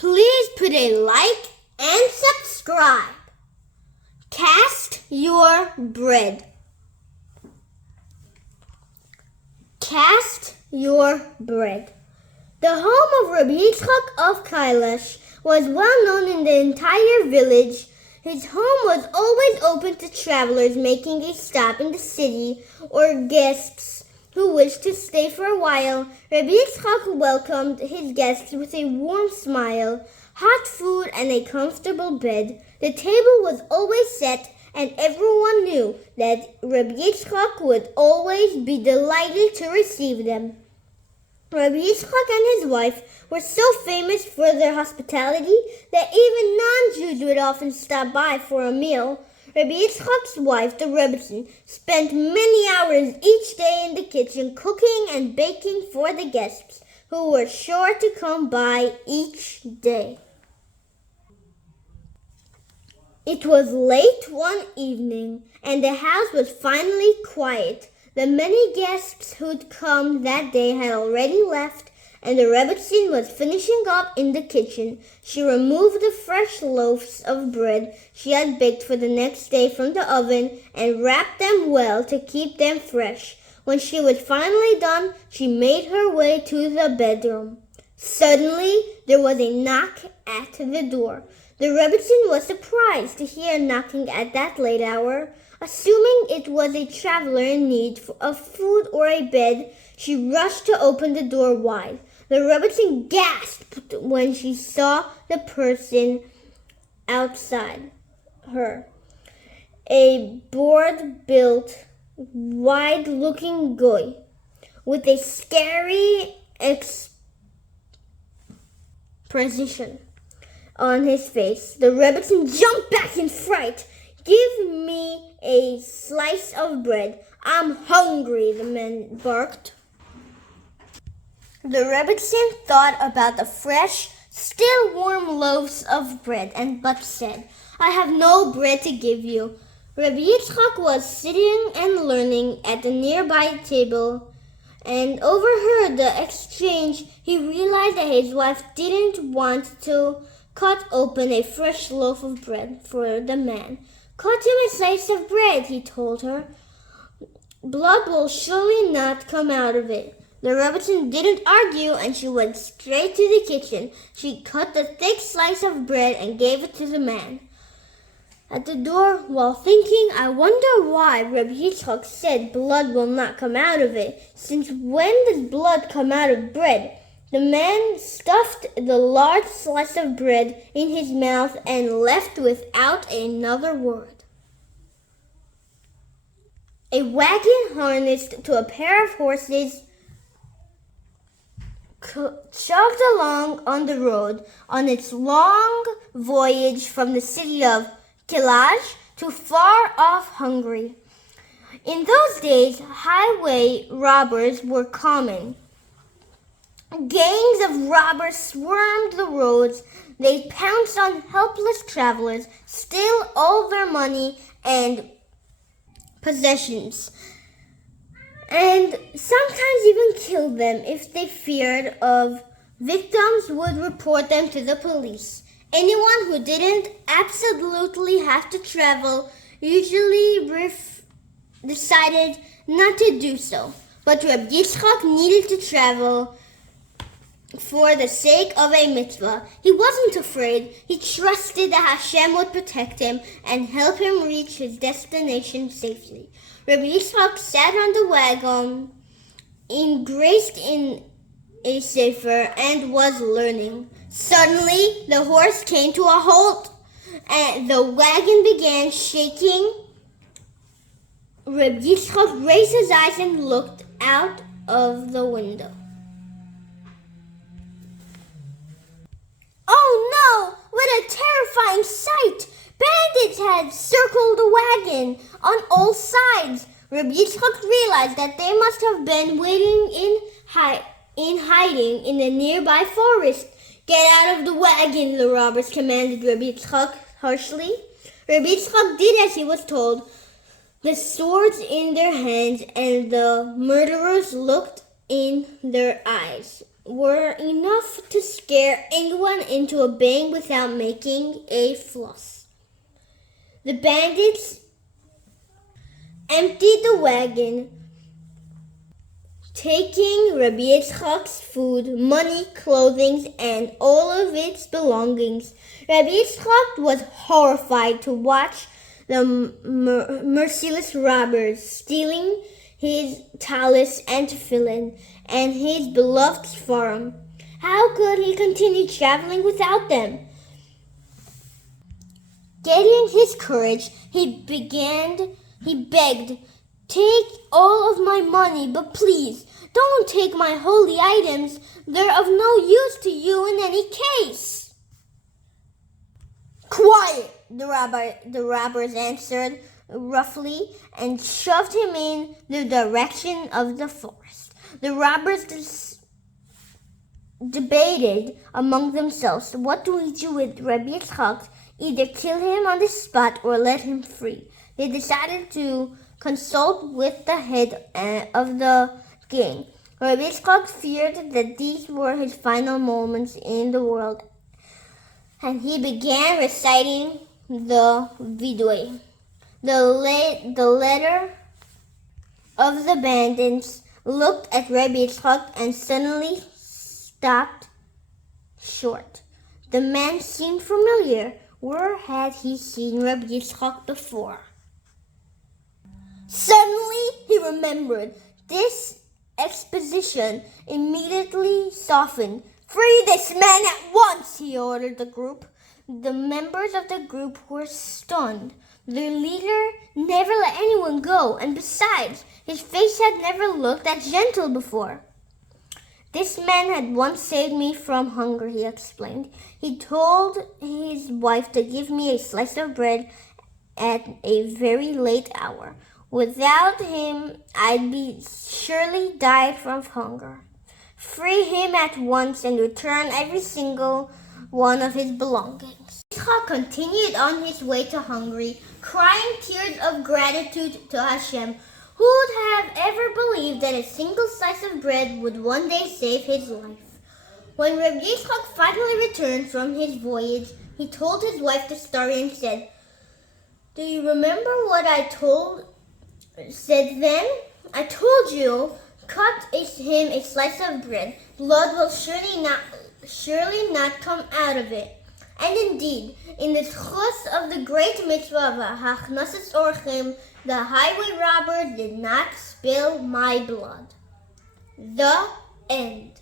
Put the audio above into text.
Please put a like and subscribe. Cast your bread. Cast your bread. The home of Rabbi Yitzchak of Kailash was well known in the entire village. His home was always open to travelers making a stop in the city or guests who wished to stay for a while. Rabbi Yitzchak welcomed his guests with a warm smile, hot food, and a comfortable bed. The table was always set, and everyone knew that Rabbi Yitzchak would always be delighted to receive them. Rabbi Yitzchak and his wife were so famous for their hospitality that even non-Jews would often stop by for a meal. Rabbi Yitzchak's wife, the Rebbe, spent many hours each day in the kitchen cooking and baking for the guests who were sure to come by each day. It was late one evening, and the house was finally quiet. The many guests who'd come that day had already left, and the Rebbetzin was finishing up in the kitchen. She removed the fresh loaves of bread she had baked for the next day from the oven and wrapped them well to keep them fresh. When she was finally done, she made her way to the bedroom. Suddenly, there was a knock at the door. The Rebbetzin was surprised to hear knocking at that late hour. Assuming it was a traveler in need of food or a bed, she rushed to open the door wide. The Rebbetzin gasped when she saw the person outside her. A board-built, wide-looking goy with a scary expression on his face. The Rebbetzin jumped back in fright. "Give me a slice of bread. I'm hungry," the man barked. The Rebbetzin thought about the fresh, still warm loaves of bread but said, "I have no bread to give you." Rabbi Yitzchak was sitting and learning at the nearby table and overheard the exchange. He realized that his wife didn't want to cut open a fresh loaf of bread for the man. "Cut him a slice of bread," he told her. "Blood will surely not come out of it." The Rebbetzin didn't argue, and she went straight to the kitchen. She cut the thick slice of bread and gave it to the man. At the door, while thinking, "I wonder why Rabbi Yitzchak said blood will not come out of it. Since when does blood come out of bread?" The man stuffed the large slice of bread in his mouth and left without another word. A wagon harnessed to a pair of horses chugged along on the road on its long voyage from the city of Kailash to far-off Hungary. In those days, highway robbers were common. Gangs of robbers swarmed the roads. They pounced on helpless travelers, steal all their money and possessions, and sometimes even kill them if they feared of victims would report them to the police. Anyone who didn't absolutely have to travel usually decided not to do so. But Rabbi Yitzchak needed to travel for the sake of a mitzvah. He wasn't afraid. He trusted that Hashem would protect him and help him reach his destination safely. Rabbi Yitzchak sat on the wagon, engrossed in a sefer, and was learning. Suddenly, the horse came to a halt, and the wagon began shaking. Rabbi Yitzchak raised his eyes and looked out of the window. "Oh no! What a terrifying sight! Bandits had circled the wagon on all sides." Rabbi Yitzchak realized that they must have been waiting in hiding in the nearby forest. "Get out of the wagon," the robbers commanded Rabbi Yitzchak harshly. Rabbi Yitzchak did as he was told. The swords in their hands, and the murderers looked in their eyes were enough to scare anyone into obeying without making a fuss. The bandits emptied the wagon, taking Rabbi Yitzchak's food, money, clothing, and all of its belongings. Rabbi Yitzchak was horrified to watch the merciless robbers stealing his talis and tefillin and his beloved sefarim. How could he continue traveling without them? Getting his courage, he begged, "Take all of my money, but please, don't take my holy items. They're of no use to you in any case." "Quiet," the robbers answered roughly and shoved him in the direction of the forest. The robbers debated among themselves, "What do we do with Rabbi Yitzchak? Either kill him on the spot or let him free." They decided to consult with the head of the gang. Rabbi Yitzchak feared that these were his final moments in the world, and he began reciting the vidui. The leader of the bandits looked at Rabbi Yitzchak and suddenly stopped short. The man seemed familiar. Where had he seen Rabbi Yitzchak before? Suddenly he remembered. This exposition immediately softened. "Free this man at once," he ordered the group. The members of the group were stunned. Their leader never let anyone go, and besides, his face had never looked that gentle before. "This man had once saved me from hunger," he explained. "He told his wife to give me a slice of bread at a very late hour. Without him, I'd be surely died from hunger. Free him at once and return every single one of his belongings." Yitzchak continued on his way to Hungary, crying tears of gratitude to Hashem. Who would have ever believed that a single slice of bread would one day save his life? When Rabbi Yitzchak finally returned from his voyage, he told his wife the story and said, "Do you remember what I said then? I told you, cut him a slice of bread. Blood will surely not come out of it." And indeed, in the zchus of the great mitzvah of Hachnasas Orchim, the highway robber did not spill my blood. The end.